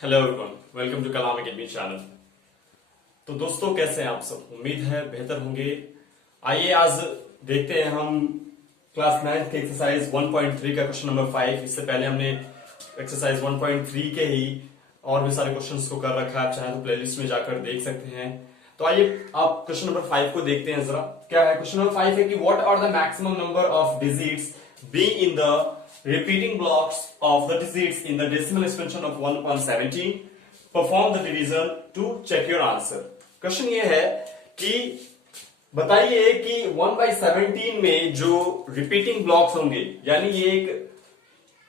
Hello everyone, welcome to Kalam academy channel. तो दोस्तों, कैसे हैं आप सब? उम्मीद है बेहतर होंगे। आइए आज देखते हैं हम क्लास 9 के एक्सरसाइज 1.3 का क्वेश्चन नंबर 5। इससे पहले हमने एक्सरसाइज 1.3 के ही और भी सारे क्वेश्चंस को कर रखा है। आप चाहे तो प्लेलिस्ट में जाकर देख सकते हैं। तो आइए आप क्वेश्चन नंबर 5 को देखते हैं जरा। क्या है क्वेश्चन नंबर 5 है कि what are the maximum number of digits be in the repeating blocks of the digits in the decimal expansion of 1 upon 17. Perform the division to check your answer. Question ये है कि बताइए कि 1/17 में जो repeating blocks होंगे, यानी ये एक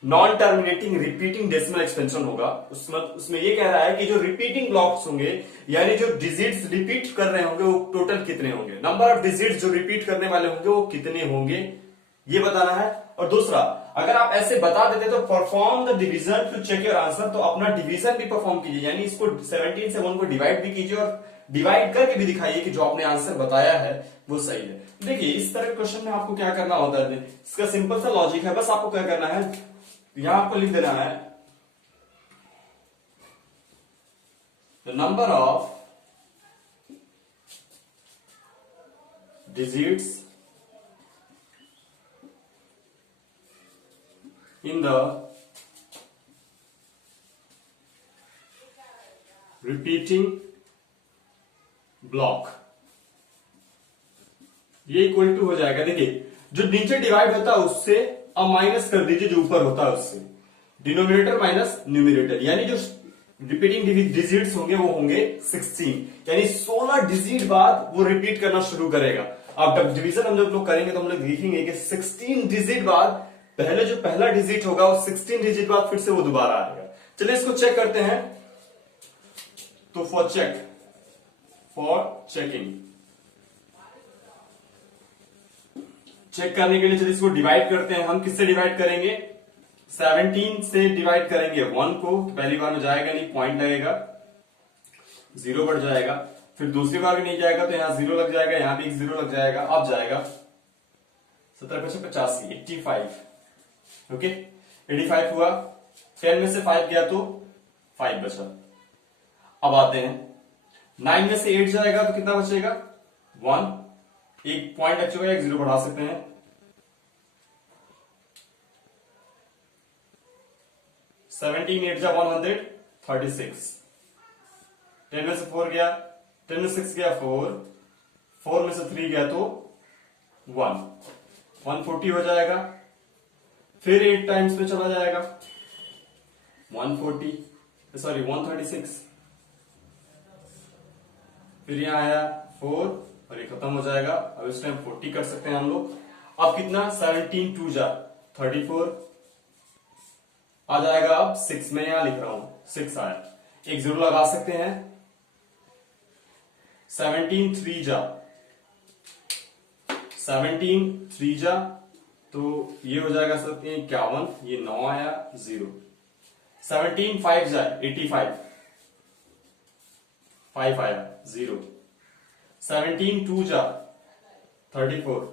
non terminating repeating decimal expansion होगा। उसमें ये कह रहा है कि जो रिपीटिंग ब्लॉक्स होंगे, यानी जो डिजिट्स रिपीट कर रहे होंगे, वो टोटल कितने होंगे। नंबर ऑफ डिजिट्स जो रिपीट करने वाले होंगे वो कितने होंगे, ये बताना है। और दूसरा, अगर आप ऐसे बता देते तो perform the division to check your answer, तो अपना डिवीजन भी परफॉर्म कीजिए, यानी इसको 17 से 1 को डिवाइड भी कीजिए और डिवाइड करके भी दिखाइए कि जो आपने आंसर बताया है वो सही है। देखिए, इस तरह के क्वेश्चन में आपको क्या करना होता है, इसका सिंपल सा लॉजिक है। बस आपको क्या करना है, यहां आपको लिख देना है the number of digits in the repeating block, ये इक्वल टू हो जाएगा। देखिए, जो नीचे डिवाइड होता है उससे अब माइनस कर दीजिए जो ऊपर होता है उससे, डिनोमिनेटर माइनस न्यूमिनेटर, यानी जो रिपीटिंग डिजिट्स होंगे वो होंगे 16, यानी 16 डिजिट बाद वो रिपीट करना शुरू करेगा। अब डिवीजन हम जब लोग करेंगे तो हम लोग देखेंगे कि 16 डिजिट बाद पहले जो पहला डिजिट होगा वो 16 डिजिट बाद फिर से वो दोबारा आएगा। चलिए इसको चेक करते हैं। तो फॉर चेकिंग, चेक करने के लिए चलिए इसको डिवाइड करते हैं। हम किससे डिवाइड करेंगे? 17 से डिवाइड करेंगे 1 को। पहली बार में जाएगा नहीं, पॉइंट लगेगा, 0 बढ़ जाएगा। फिर दूसरी बार भी नहीं जाएगा तो यहां 0 लग जाएगा, यहां भी एक 0 लग जाएगा। अब जाएगा 17×5 85। ओके, 85 हुआ। 10 में से 5 गया तो 5 बचा। अब आते हैं 9 में से 8 जाएगा तो कितना बचेगा? 1। एक पॉइंट लग चुका है, एक 0 बढ़ा सकते हैं। 17 8 जा 136। 10 में से 4 गया, 10 में 6 गया 4, 4 में से 3 गया तो 1, 140 हो जाएगा। फिर 8 टाइम्स में चला जाएगा, 136। फिर यहां आया 4 और ये खत्म हो जाएगा। अब इस टाइम 40 कर सकते हैं हम लोग। अब कितना? 17 2 जा 34 आ जाएगा। अब 6 में यहां लिख रहा हूं, 6 आया, एक 0 लगा सकते हैं। 17 3 जा 17 3 जा तो ये हो जाएगा 51, ये 9 आया 0। 17 5 जाए 85, 5 आया 0। 17 2 जा 34,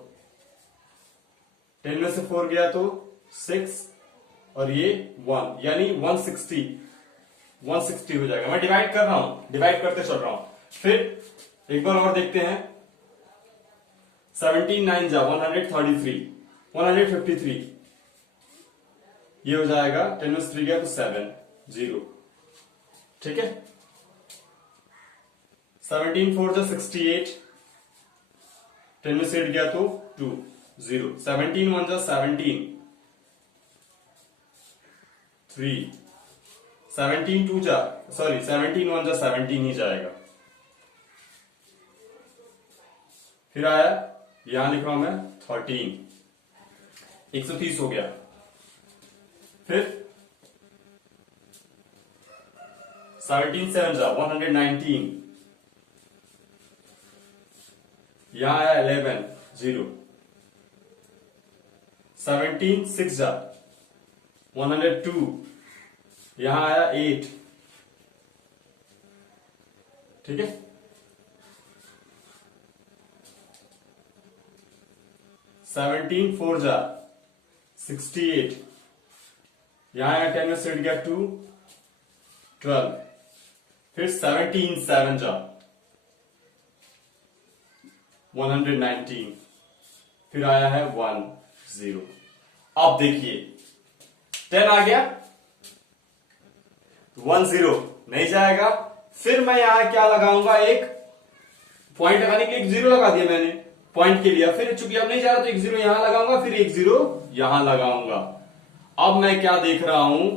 10 में से 4 गया तो 6 और ये 1, यानी 160 हो जाएगा। मैं डिवाइड कर रहा हूं, डिवाइड करते चल रहा हूं। फिर एक बार और देखते हैं। 17 9 जा 133, 153, ये हो जाएगा। 10 में से 3 गया तो 7 0। ठीक है, 17 4 जा 68, 10 में से 8 गया तो 2 0। 17 1 जा 17 3, 17 2 जा 17 1 जा 17 ही जाएगा। फिर आया, यहां लिख रहा हूं मैं 13, 130 हो गया। फिर 17 7 जा 119, यहां आया 11 0। 17 6 जा 102, यहां आया 8। ठीक है, 17 4 जा 68, यहां आया 10 में से हट गया 2, 12, फिर 17 7 जा 119, फिर आया है 1 0। अब देखिए 10 आ गया, 1 0 नहीं जाएगा, फिर मैं यहां क्या लगाऊंगा, एक पॉइंट लगाने के लिए एक 0 लगा दिया मैंने, पॉइंट के लिए, फिर चूंकि अब नहीं जा रहा तो एक 0 यहां लगाऊंगा, फिर एक 0 यहां लगाऊंगा। अब मैं क्या देख रहा हूं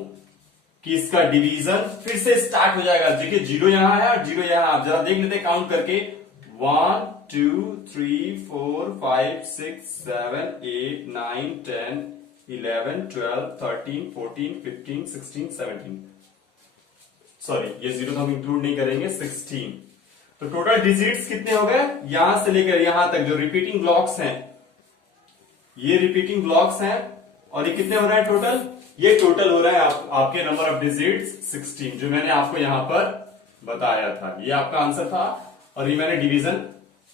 कि इसका डिवीजन फिर से स्टार्ट हो जाएगा। देखिए 0 यहां है और 0 यहां, आप जरा देख लेते काउंट करके, 1 2 3 4 5 6 7 8 9 10 11 12 13 14 15 16 17, सॉरी ये 0 तो हम इंक्लूड नहीं करेंगे, 16। तो टोटल डिजिट्स कितने हो गए, यहां से लेकर यहां तक जो रिपीटिंग ब्लॉक्स हैं, ये रिपीटिंग ब्लॉक्स हैं, और ये कितने हो रहे हैं टोटल, ये टोटल हो रहा है आपके नंबर ऑफ डिजिट्स 16, जो मैंने आपको यहां पर बताया था। ये आपका आंसर था और ये मैंने डिवीजन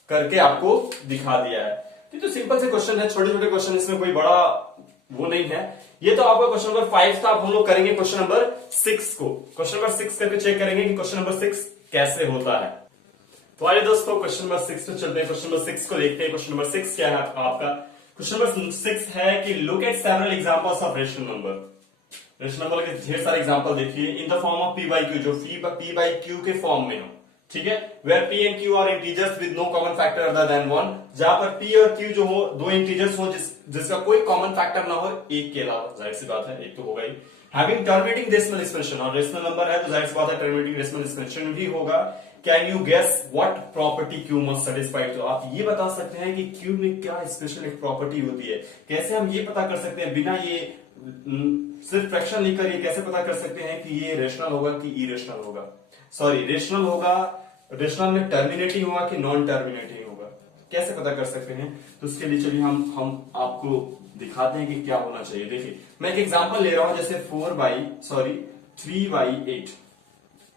करके आपको दिखा दिया है। तो सिंपल से क्वेश्चन है, छोटे छोटे क्वेश्चन, इसमें कोई बड़ा वो नहीं है। ये तो आपका क्वेश्चन नंबर 5 था। अब हम लोग करेंगे क्वेश्चन नंबर 6 को। क्वेश्चन नंबर 6 करके चेक करेंगे कि क्वेश्चन नंबर 6 कैसे होता है। तो आइए दोस्तों क्वेश्चन नंबर 6 पे चलते हैं। क्वेश्चन नंबर 6 को देखते हैं। क्वेश्चन नंबर 6 क्या है आपका, क्वेश्चन नंबर 6 है कि look at several examples of rational number. Rational number के ढेर सारे एग्जांपल देखिए in the form of p by q, जो p by q के फॉर्म में हो, ठीक है, where p and q are integers with no common factor other than 1, जहां पर p और q जो हो दो इंटीजर्स हो जिसका कोई कॉमन फैक्टर ना हो एक के अलावा, जाहिर सी बात है एक तो होगा ही। हैविंग टर्मिनेटिंग डेसिमल एक्सप्रेशन, और रेशनल नंबर है तो जाहिर सी बात है टर्मिनेटिंग डेसिमल एक्सप्रेशन भी होगा। Can you guess what property q must satisfy, तो आप ये बता सकते हैं कि q में क्या स्पेशल एक प्रॉपर्टी होती है। कैसे हम ये पता कर सकते हैं बिना ये सिर्फ फ्रैक्शन लिखकर, ये कैसे पता कर सकते हैं कि ये रेशनल होगा कि इरेशनल होगा, सॉरी रेशनल होगा, रेशनल में टर्मिनेटिंग होगा कि नॉन टर्मिनेटिंग होगा, कैसे पता कर सकते हैं। तो उसके लिए चलिए हम आपको दिखाते हैं कि क्या होना चाहिए। देखिए मैं एक एग्जांपल ले रहा हूं, जैसे 3/8,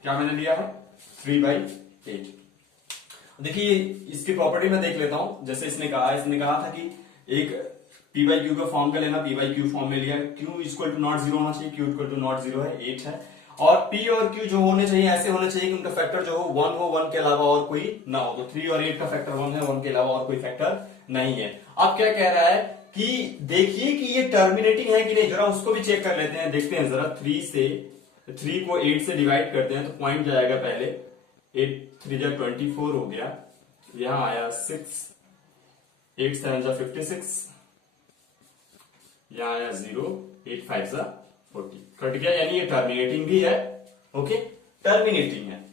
क्या मैंने लिया है 3/8। देखिए इसकी प्रॉपर्टी में देख लेता हूं। जैसे इसने कहा था कि एक p by q का फॉर्म का लेना, p by q फॉर्म में लिया, q इक्वल टू नॉट 0 होना चाहिए, q इक्वल टू नॉट 0 है, 8 है, और p और q जो होने चाहिए ऐसे होने चाहिए कि उनका फैक्टर जो हो 1 हो, 1 के अलावा और कोई ना हो। तो 3 और 8 का फैक्टर 1 है, 1 के अलावा और कोई फैक्टर नहीं है। अब क्या कह रहा है कि देखिए कि ये टर्मिनेटिंग है कि नहीं, जरा उसको भी चेक कर लेते हैं, देखते हैं जरा। 3 को 8 से डिवाइड करते हैं तो पॉइंट जाएगा पहले, 8 3 जा 24 हो गया, यहां आया 6, 8 7 जा 56, यहां आया 0, 8 5 जा 40, कट गया, यानी ये टर्मिनेटिंग भी है। ओके, टर्मिनेटिंग है।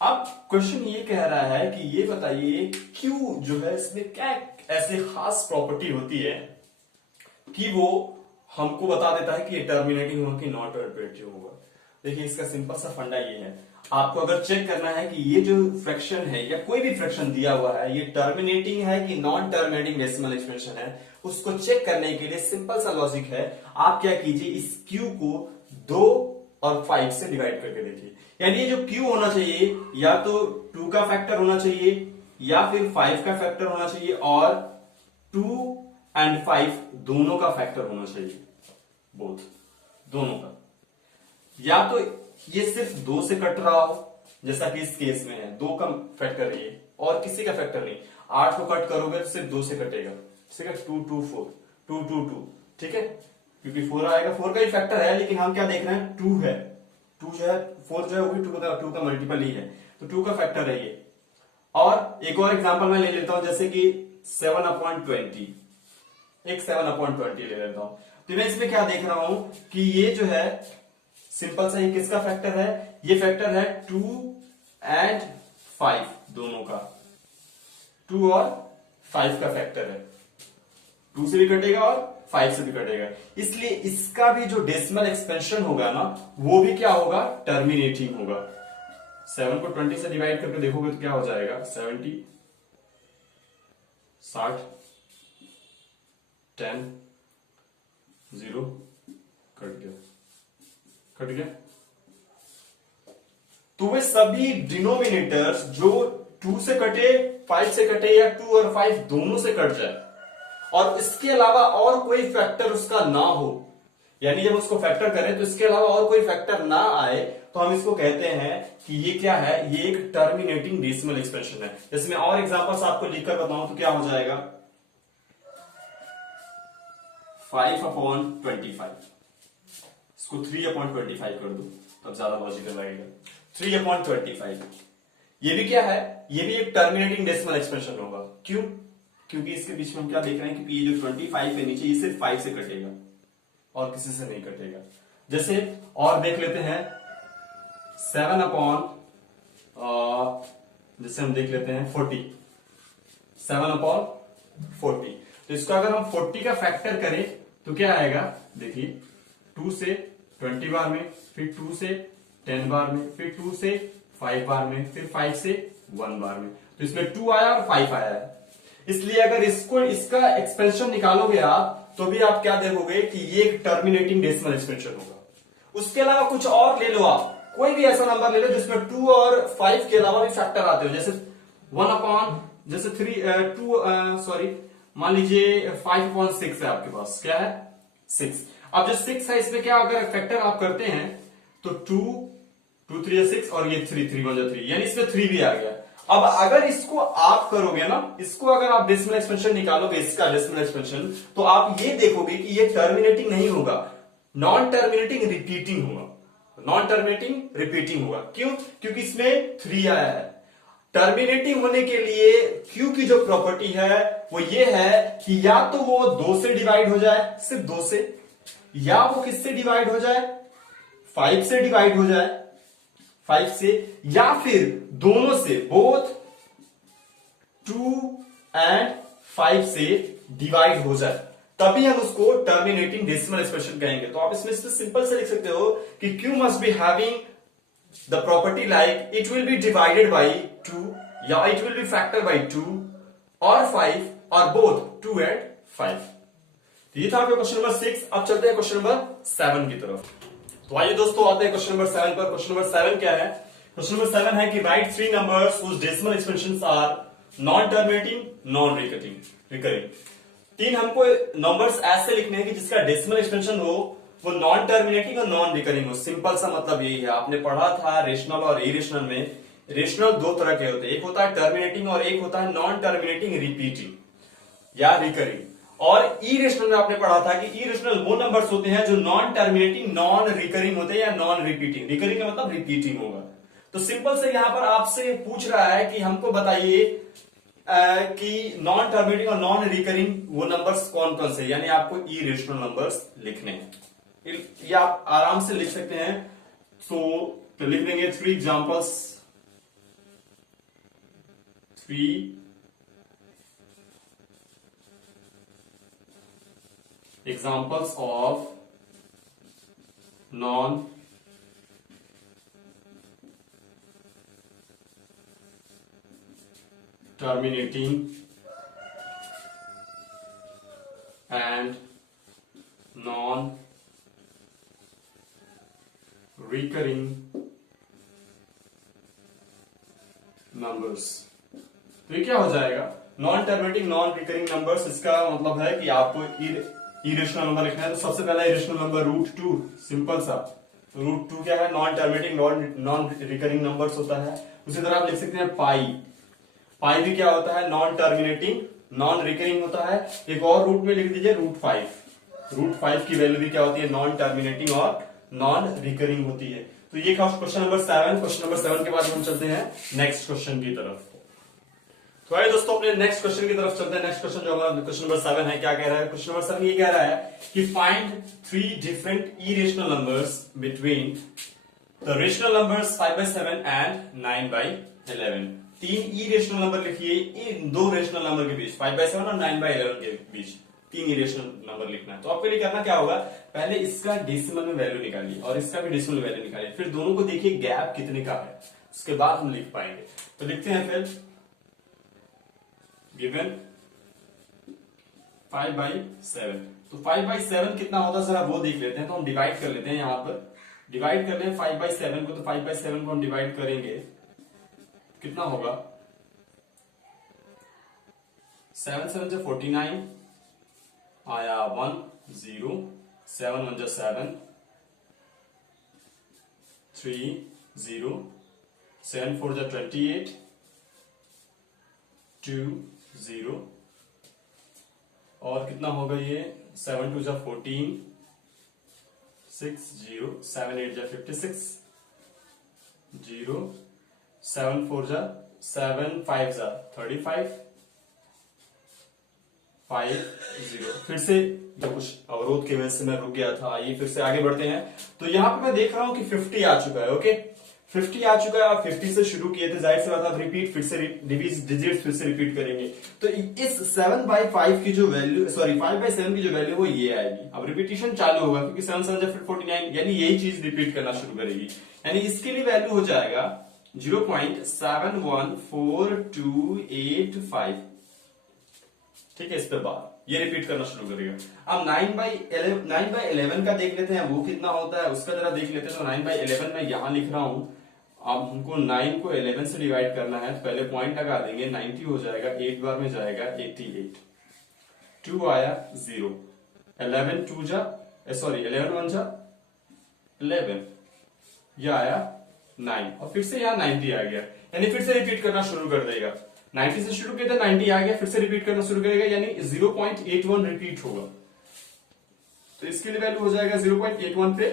अब क्वेश्चन ये कह रहा है कि ये बताइए Q जो है इसमें क्या ऐसे खास प्रॉपर्टी होती है कि वो हमको बता देता है कि ये टर्मिनेटिंग होगा कि नॉन टर्मिनेटिंग होगा। देखिए इसका सिंपल सा फंडा ये है, आपको अगर चेक करना है कि ये जो फ्रैक्शन है या कोई भी फ्रैक्शन दिया हुआ है ये टर्मिनेटिंग है कि नॉन टर्मिनेटिंग डेसिमल एक्सप्रेशन है, उसको चेक करने के लिए सिंपल सा लॉजिक है। आप क्या कीजिए, इस Q को 2 और 5 से डिवाइड करके देखिए, यानी ये जो Q होना चाहिए या तो 2 का फैक्टर होना चाहिए या फिर 5 का फैक्टर होना चाहिए, और 2 एंड 5 दोनों का फैक्टर होना चाहिए, बोथ दोनों का। या तो ये सिर्फ 2 से कट रहा हो जैसा कि इस केस में है, 2 का फैक्टर है ये और किसी का फैक्टर नहीं। 8 को कट करोगे तो सिर्फ 2 से कटेगा, ठीक है, 2 2 4 2 2 2, ठीक है, क्योंकि 4 आएगा, 4 का ही फैक्टर है, लेकिन हम क्या देख रहे हैं 2 है, 2 जो है 4 जो है वो भी 2 का मल्टीपल ही है, तो 2 का फैक्टर है ये। और एक और एग्जांपल मैं ले लेता हूं, जैसे कि 7/20, एक 7/20 ले लेता हूं। तो मैं इसमें क्या देख रहा हूं कि ये जो है सिंपल सा, ये किसका फैक्टर है, ये फैक्टर है 2 एंड 5 दोनों का, 2 और 5 का फैक्टर है, 2 से भी कटेगा और 5 से भी कटेगा, इसलिए इसका भी जो डेसिमल एक्सपेंशन होगा ना वो भी क्या होगा, टर्मिनेटिंग होगा। 7 को 20 से डिवाइड करके देखोगे तो क्या हो जाएगा, 70 60 10 0, कट गया। तो वे सभी डिनोमिनेटर्स जो 2 से कटे, 5 से कटे या 2 और 5 दोनों से कट जाए और इसके अलावा और कोई फैक्टर उसका ना हो, यानी जब उसको फैक्टर करें तो इसके अलावा और कोई फैक्टर ना आए तो हम इसको कहते हैं कि ये क्या है, ये एक टर्मिनेटिंग डेसिमल एक्सप्रेशन है। जैसे मैं और एग्जांपल्स आपको लिखकर बताऊं तो क्या हो जाएगा, 5/25, इसको 3/25 कर दो तब ज्यादा लॉजिकल लगेगा। 3/25 ये भी क्या है, ये भी एक टर्मिनेटिंग डेसिमल एक्सप्रेशन होगा। क्यों? क्योंकि इसके बीच में हम क्या देख रहे हैं कि ये जो 25 है नीचे, ये सिर्फ 5 से कटेगा और किसी से नहीं कटेगा। जैसे और देख लेते हैं 7 अपॉन जैसे हम देख लेते हैं 40, 7/40। तो इसको अगर हम 40 का फैक्टर करें तो क्या आएगा, देखिए 2 से 20 बार में, फिर 2 से 10 बार में, फिर 2 से 5 बार में, फिर 5 से 1 बार में। तो इसमें 2 आया और 5 आया है। इसलिए अगर इसका एक्सपेंशन निकालोगे आप तो भी आप क्या देखोगे कि ये एक टर्मिनेटिंग डेसिमल एक्सपेंशन होगा। उसके अलावा कुछ और ले लो, आप कोई भी ऐसा नंबर ले लो जिसमें 2 और 5 के अलावा भी फैक्टर आते हो, जैसे 2 मान लीजिए 5/6 है आपके पास, क्या है 6। अब जो 6 है इसमें क्या अगर फैक्टर आप करते हैं तो 2 3 6 और ये 3 3 1 3, यानी इसमें 3 भी आ गया। अब अगर इसको आप करोगे ना, इसको अगर आप डेसिमल एक्सपेंशन निकालोगे, इसका डेसिमल एक्सपेंशन, तो आप ये देखोगे कि ये टर्मिनेटिंग नहीं होगा, नॉन टर्मिनेटिंग रिपीटिंग होगा। नॉन टर्मिनेटिंग रिपीटिंग होगा। क्यों? क्योंकि इसमें 3 आया है। टर्मिनेटिंग होने के लिए क्यू की जो प्रॉपर्टी है वो ये है कि या तो वो 2 से डिवाइड हो जाए, सिर्फ 2 से, या वो किससे डिवाइड हो जाए, 5 से डिवाइड हो जाए, 5 से, या फिर दोनों से, बोथ 2 एंड 5 से डिवाइड हो जाए, तभी हम उसको टर्मिनेटिंग डेसिमल एक्सप्रेशन कहेंगे। तो आप इसमें से सिंपल से लिख सकते हो कि Q must be having the property like it will be divided by 2, या it will be factor by 2 और 5 और बोथ 2 एंड 5। तो ये था आपका क्वेश्चन नंबर 6। अब चलते हैं क्वेश्चन नंबर 7 की तरफ। तो आइए दोस्तों आते हैं क्वेश्चन नंबर 7 पर। क्वेश्चन नंबर 7 क्या है? क्वेश्चन नंबर 7 है कि right 3 numbers whose decimal expressions are non terminating non recurring. 3 हमको नंबर्स ऐसे लिखने हैं कि जिसका डेसिमल एक्सपेंशन हो वो नॉन टर्मिनेटिंग और नॉन रिकरिंग हो। सिंपल सा मतलब यही है। आपने पढ़ा था रेशनल और इरेशनल में, रेशनल 2 तरह के होते हैं, एक होता है टर्मिनेटिंग और एक होता है नॉन टर्मिनेटिंग रिपीटिंग या रिकरिंग। और इरेशनल में आपने पढ़ा था कि इरेशनल वो नंबर्स होते हैं जो नॉन टर्मिनेटिंग नॉन रिकरिंग होते हैं या नॉन रिपीटिंग। रिकरिंग का मतलब रिपीटिंग होगा। तो सिंपल से यहां पर आपसे पूछ रहा है कि हमको बताइए कि नॉन टर्मिनेटिंग और नॉन रिकरिंग वो नंबर्स कौन कौन से, यानी आपको इरेशनल नंबर्स लिखने हैं। या आप आराम से लिख सकते हैं। तो लिख देंगे 3 examples, 3 examples of non terminating and non recurring numbers। तो ये क्या हो जाएगा? Non terminating non recurring numbers, इसका मतलब है कि आपको इरेशनल नंबर लिखना है। तो सबसे पहला इरेशनल नंबर √2, सिंपल सा। तो √2 क्या है? Non terminating non recurring numbers होता है। उसी तरह आप लिख सकते हैं पाई भी क्या होता है? नॉन टर्मिनेटिंग नॉन रिकरिंग होता है। एक और रूट में लिख दीजिए √5 की वैल्यू भी क्या होती है? नॉन टर्मिनेटिंग और नॉन रिकरिंग होती है। तो ये था क्वेश्चन नंबर 7। क्वेश्चन नंबर 7 के बाद हम चलते हैं नेक्स्ट क्वेश्चन की तरफ। तो आइए दोस्तों अपने नेक्स्ट क्वेश्चन की तरफ चलते हैं। नेक्स्ट क्वेश्चन जो हमारा क्वेश्चन नंबर 7 है, क्या कह रहा है? क्वेश्चन नंबर 7 ये कह रहा है कि find 3 different irrational numbers between the rational numbers 5/7 and 9/11। 3 irrational number लिखिए इन 2 रेशनल नंबर के बीच, 5/7 और 9/11 के बीच 3 इरेशनल नंबर लिखना है। तो आपके लिए करना क्या होगा? पहले इसका डेसिमल में वैल्यू निकालिए और इसका भी डेसिमल वैल्यू निकालिए, फिर दोनों को देखिए गैप कितने का है, उसके बाद हम लिख पाएंगे। तो लिखते हैं फिर गिवन 5/7। तो 5/7 कितना होता है जरा वो देख लेते हैं। तो हम डिवाइड कर लेते हैं, यहां पर डिवाइड कर लें 5/7 को। तो 5/7 को हम डिवाइड करेंगे, कितना होगा? 7 7 से 49 आया 1 0 7 1 जा 7, 3 0, 7 4 जा 28, 2 0, और कितना होगा ये 7 2 जा 14, 6 0, 7 8 जा 56, 0, 7 4 जा 7 5 जा 35, 5 0। फिर से जो कुछ अवरोध की वजह से मैं रुक गया था, आइए फिर से आगे बढ़ते हैं। तो यहाँ पे मैं देख रहा हूं कि 50 आ चुका है। ओके, 50 आ चुका है। आप 50 से शुरू किए थे, जाहिर सी बात आप रिपीट फिर से डिजिट फिर से रिपीट करेंगे। तो इस 7/5 की जो वैल्यू, सॉरी 5/7 की जो वैल्यू वो ये आएगी। अब रिपीटिशन चालू होगा क्योंकि 7 7 जा फिर 49, यानी यही चीज रिपीट करना शुरू करेगी। यानी इसके लिए वैल्यू हो जाएगा 0.71428 ठीक है, इस पे बार ये रिपीट करना शुरू करेगा। अब 9/11 का देख लेते हैं, वो कितना होता है उसका जरा देख लेते हैं। तो 9/11 मैं यहां लिख रहा हूं। अब हमको 9 को 11 से डिवाइड करना है, तो पहले पॉइंट लगा देंगे। 90 हो जाएगा, 8 बार में जाएगा 88, 2 आया 0, 11 2 जा, सॉरी 11 1 जा 11, यह आया 9, और फिर से यहाँ 90 आ गया। यानी फिर से रिपीट करना शुरू कर देगा। 90 से शुरू किया था, 90 आ गया, फिर से रिपीट करना शुरू करेगा, यानी 0.81 रिपीट होगा। तो इसके लिए वैल्यू हो जाएगा 0.81 पे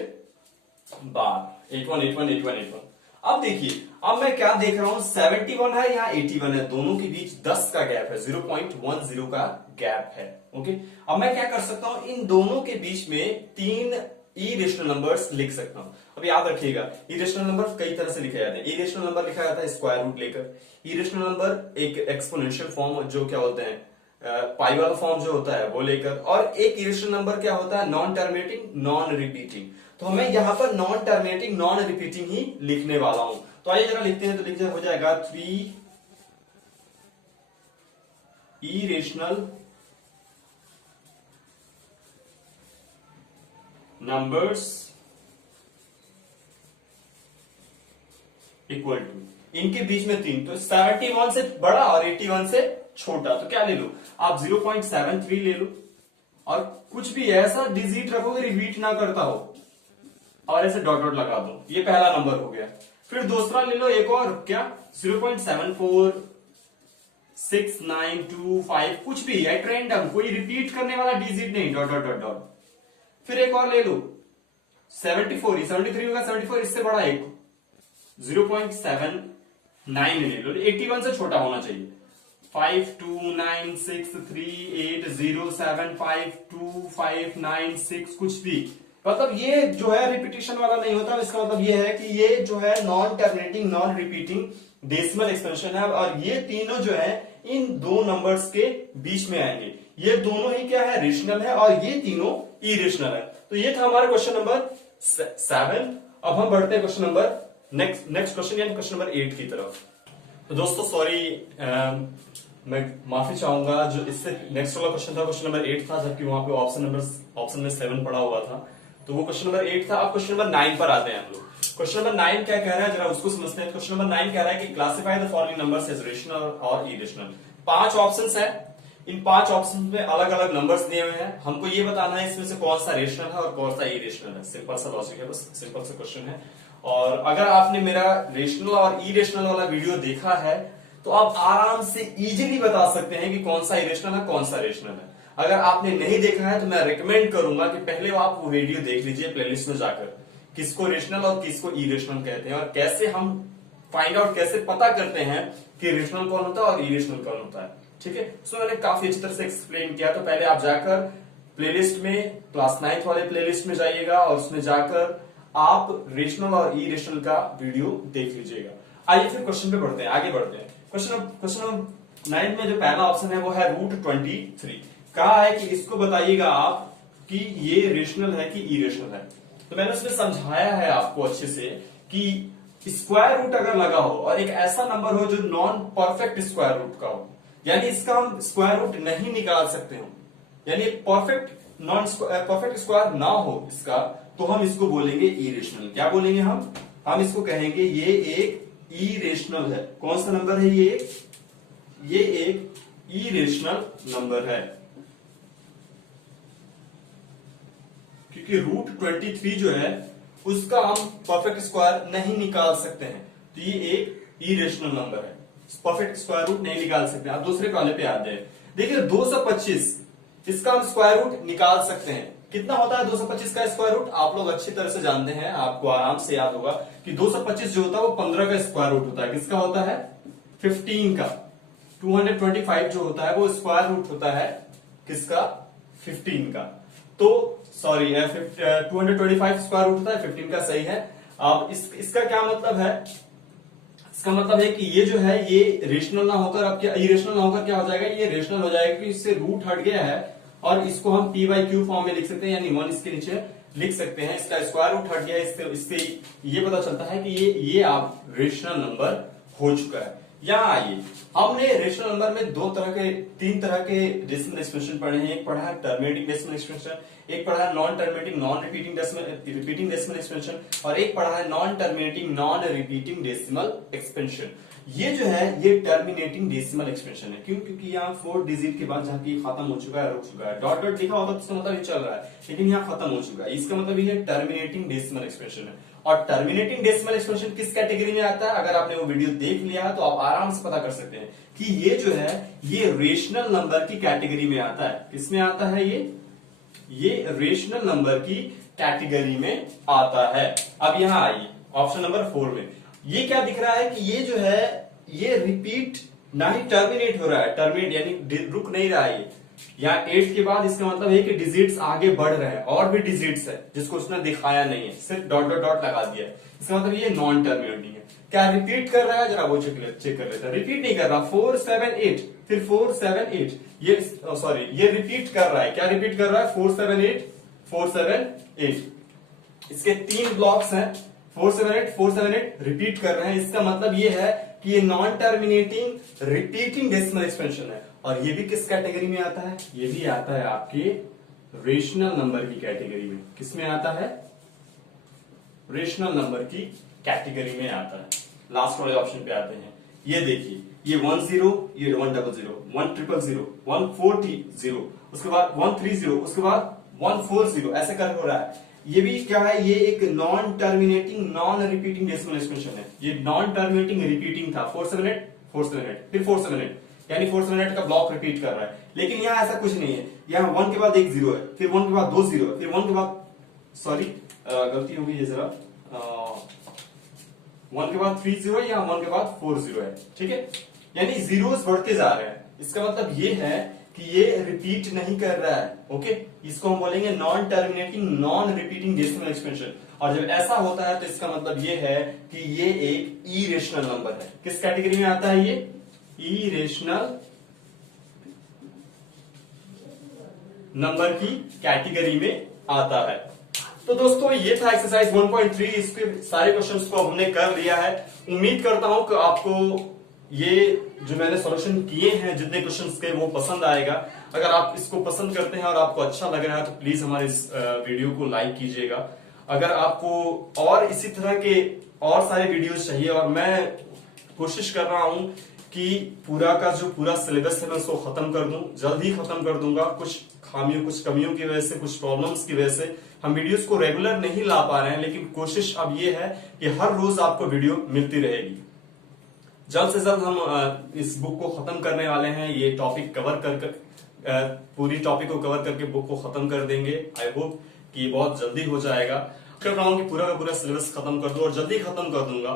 बार, 81 अब देखिए, अब मैं क्या देख रहा हूं, 71 है या 81 है, दोनों के बीच 10 का गैप है, 0.10 का गैप है। ओके, अब मैं क्या कर सकता हूं, इन दोनों के बीच में 3 इरेशनल नंबर्स लिख सकता हूं। अब याद रखिएगा, इरेशनल नंबर कई तरह से लिखे जाते हैं। इरेशनल नंबर लिखा जाता है स्क्वायर रूट लेकर। इरेशनल नंबर एक एक्सपोनेंशियल फॉर्म, जो क्या होते हैं पाई वाला फॉर्म जो होता है वो लेकर, और एक इरेशनल नंबर क्या होता है, नॉन टर्मिनेटिंग नॉन रिपीटिंग। तो मैं यहां पर नॉन टर्मिनेटिंग नॉन रिपीटिंग ही लिखने वाला हूं। तो आइए जरा लिखते हैं। तो लिख हो जाएगा 3 इरेशनल नंबर्स इक्वल टू, इनके बीच में 3, तो 71 से बड़ा और 81 से छोटा। तो क्या ले लो आप, 0.73 ले लो, और कुछ भी ऐसा डिजिट रखोगे रिपीट ना करता हो, और ऐसे डॉट डॉट लगा दो। ये पहला नंबर हो गया। फिर दूसरा ले लो एक और, क्या 0.74 6925, कुछ भी एट रैंडम, कोई रिपीट करने वाला डिजिट नहीं, डॉट डॉट डॉट डॉट। फिर एक और ले लो 74, 73 होगा 74, इससे बड़ा एक 0.79 ले लो, 81 से छोटा होना चाहिए। 529638075259 कुछ भी, मतलब ये जो है रिपीटिशन वाला नहीं होता। इसका मतलब ये है कि ये जो है non terminating non repeating decimal expansion है, और ये तीनों जो है इन दो नंबर्स के बीच में आएंगे। ये दोनों ही क्या है, रेशनल है, और ये तीनों इरेशनल है। तो ये था हमारा क्वेश्चन नंबर 7। अब हम बढ़ते हैं क्वेश्चन नंबर नेक्स्ट क्वेश्चन, यानी क्वेश्चन नंबर 8 की तरफ। तो दोस्तों सॉरी, मैं माफी चाहूंगा, जो इससे नेक्स्ट वाला क्वेश्चन था क्वेश्चन नंबर 8 था, जबकि वहां पे ऑप्शन में 7 पड़ा हुआ था। तो वो क्वेश्चन नंबर 8 था। अब क्वेश्चन नंबर 9 पर आते हैं हम लोग। क्वेश्चन नंबर 9 क्या कह रहा है, जरा उसको समझते हैं। क्वेश्चन नंबर 9 कह रहा है कि classify the following numbers as rational और इरेशनल। 5 ऑप्शंस है, इन 5 ऑप्शन में अलग अलग नंबर्स दिए हुए हैं। हमको ये बताना है इसमें से कौन सा रेशनल है और कौन सा इरेशनल है। सिंपल सा लॉजिक है, बस सिंपल सा क्वेश्चन है। और अगर आपने मेरा रेशनल और इरेशनल वाला वीडियो देखा है तो आप आराम से इजीली बता सकते हैं कि कौन सा इरेशनल है कौन सा रेशनल है। अगर आपने नहीं देखा है तो मैं रिकमेंड करूंगा कि पहले आप वो वीडियो देख लीजिए प्लेलिस्ट में जाकर, किसको रेशनल और किसको इरेशनल कहते हैं, और कैसे हम फाइंड आउट, कैसे पता करते हैं कि रेशनल कौन होता है और इरेशनल कौन होता है। ठीक है, सो मैंने काफी अच्छी तरह से एक्सप्लेन किया। तो पहले आप जाकर प्लेलिस्ट में, क्लास 9 वाले प्लेलिस्ट में जाइएगा, और उसमें जाकर आप रेशनल और इरेशनल का वीडियो देख लीजिएगा। आइए फिर क्वेश्चन पे बढ़ते हैं, आगे बढ़ते हैं। क्वेश्चन नंबर 9 में जो पहला ऑप्शन है वो है √23। कहा है कि इसको बताइएगा आप कि ये रेशनल है कि इरेशनल है। तो मैंने उसमें समझाया है आपको अच्छे से कि स्क्वायर रूट अगर लगा हो और एक ऐसा नंबर हो जो नॉन परफेक्ट स्क्वायर रूट का हो, यानी इसका हम स्क्वायर रूट नहीं निकाल सकते हो, यानी परफेक्ट स्क्वायर ना हो इसका, तो हम इसको बोलेंगे इरेशनल। क्या बोलेंगे हम इसको कहेंगे ये एक इरेशनल है। कौन सा नंबर है ये एक इरेशनल नंबर है, क्योंकि रूट 23 जो है उसका हम परफेक्ट स्क्वायर नहीं निकाल सकते हैं, तो ये एक इरेशनल नंबर है, परफेक्ट स्क्वायर रूट नहीं निकाल सकते। आप दूसरे कॉलम पे आते हैं, देखिए 225 इसका हम स्क्वायर रूट निकाल सकते हैं। कितना होता है 225 का स्क्वायर रूट? आप लोग अच्छी तरह से जानते हैं, आपको आराम से याद होगा कि 225 जो होता है वो 15 का स्क्वायर रूट होता है। किसका होता है? 15 का। 225 जो होता है वो स्क्वायर रूट होता है किसका? 15 का। तो सॉरी 225 स्क्वायर रूट होता है 15 का, सही है। अब इसका क्या मतलब है? इसका मतलब है कि ये जो है ये रेशनल ना होकर अब क्या, इरेशनल ना होकर क्या हो जाएगा? ये रेशनल हो जाएगा कि इससे रूट हट गया है और इसको हम पी बाई क्यू फॉर्म में लिख सकते हैं, यानी 1 इसके नीचे लिख सकते हैं। इसका स्क्वायर रूट हट गया है, इससे ये पता चलता है कि ये आप रेशनल नंबर हो चुका है। यहां आइए, हमने रेशनल नंबर में तीन तरह के डेसिमल एक्सप्रेशन पढ़े हैं। एक पढ़ा है टर्मिनेटिंग डेसिमल एक्सप्रेशन, एक पढ़ा है non terminating non repeating decimal expansion, और एक पढ़ा है non terminating non repeating decimal expansion. ये जो है ये टर्मिनेटिंग डेसिमल एक्सपेंशन है। क्यों? क्योंकि यहाँ 4 डिजिट के बाद जहाँ की खत्म हो चुका है, रुक चुका है, डॉट डॉट लिखा होता है तो इसका मतलब ये चल रहा है, लेकिन यहाँ खत्म हो चुका है, इसका मतलब ये टर्मिनेटिंग डेसिमल एक्सपेंशन है। और टर्मिनेटिंग डेसिमल एक्सपेंशन किस कैटेगरी में आता है? अगर आपने वो वीडियो देख लिया है तो आप आराम से पता कर सकते हैं कि ये जो है ये रेशनल नंबर की कैटेगरी में आता है। किसमें आता है? ये रेशनल नंबर की कैटेगरी में आता है। अब यहां आइए ऑप्शन नंबर 4 में, ये क्या दिख रहा है कि ये जो है ये रिपीट ना ही टर्मिनेट हो रहा है, टर्मिनेट यानी रुक नहीं रहा है। यहाँ 8 के बाद इसका मतलब है कि डिजिट्स आगे बढ़ रहे हैं, और भी डिजिट्स है जिसको उसने दिखाया नहीं है, सिर्फ डॉट डॉट डॉट लगा दिया है। इसका मतलब ये नॉन टर्मिनेटिंग है। क्या रिपीट कर रहा है? जरा वो चेक कर लेते हैं। रिपीट नहीं कर रहा, 4 7 8 फिर 4 7 8, ये सॉरी ये रिपीट कर रहा है। क्या रिपीट कर रहा है? 4 7 8 4 7 8। इसके 3 ब्लॉक्स हैं, 4 7 8 4 7 8 रिपीट कर रहे हैं। इसका मतलब ये है कि ये non terminating repeating decimal expansion है। और ये भी किस कैटेगरी में आता है? ये भी आता है आपके रेशनल नंबर की कैटेगरी में। किसमें आता है? रेशनल नंबर की कैटेगरी में आता है। लास्ट वाले ऑप्शन पे आते हैं। ये देखिए, ये 10, ये 100, 100, 140, उसके बाद 130, उसके बाद 140, ऐसे कर हो रहा है। ये भी क्या है? ये एक non terminating non repeating decimal expansion है। ये नॉन टर्मिनेटिंग रिपीटिंग था, 478 478 फिर 478, यानी 478 का ब्लॉक रिपीट कर रहा है। लेकिन यहाँ ऐसा कुछ नहीं है, यहाँ 1 के बाद एक 0 है, फिर 1 के बाद 2 0 है, फिर 1 के बाद सॉरी गलती हो गई है जरा, 1 के बाद 3 0 या 1 के बाद 4 0 है, ठीक है। यानी जीरोस बढ़ते जा रहे हैं। इसका मतलब ये है कि ये रिपीट नहीं कर रहा है। ओके, इसको हम बोलेंगे non terminating non repeating decimal expansion. और जब ऐसा होता है तो इसका मतलब ये है कि ये एक इरेशनल नंबर है। किस कैटेगरी में आता है? ये इरेशनल नंबर की कैटेगरी में आता है। तो दोस्तों ये था एक्सरसाइज 1.3। इसके सारे क्वेश्चंस को हमने कर लिया है। उम्मीद करता हूं कि आपको ये जो मैंने सॉल्यूशन किए हैं जितने क्वेश्चंस के वो पसंद आएगा। अगर आप इसको पसंद करते हैं और आपको अच्छा लग रहा है तो प्लीज हमारे इस वीडियो को लाइक कीजिएगा। अगर आपको और इसी तरह के और सारे वीडियोस चाहिए, और मैं कोशिश कर रहा हूं कि पूरा सिलेबस है मैं उसको खत्म कर दूं, जल्द ही खत्म कर दूंगा। कुछ खामियों कुछ कमियों की वजह से, कुछ प्रॉब्लम्स की वजह से हम वीडियोस को रेगुलर नहीं ला पा रहे हैं, लेकिन कोशिश अब ये है कि हर रोज आपको वीडियो मिलती रहेगी। जल्द से जल्द हम इस बुक को खत्म करने वाले हैं। ये टॉपिक कवर कर पूरी टॉपिक को कवर करके बुक को खत्म कर देंगे। आई होप कि बहुत जल्दी हो जाएगा। कर रहा हूँ कि पूरा का पूरा सिलेबस खत्म कर दूं और जल्दी खत्म कर दूंगा।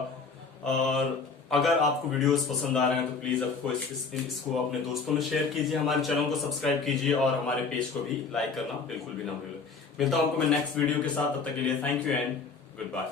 और अगर आपको वीडियोस पसंद आ रहे हैं तो प्लीज आपको इसको अपने दोस्तों में शेयर कीजिए, हमारे चैनल को सब्सक्राइब कीजिए और हमारे पेज को भी लाइक करना बिल्कुल भी ना भूलें। मिलता हूं आपको मैं नेक्स्ट वीडियो के साथ। तब तक के लिए thank you and good bye.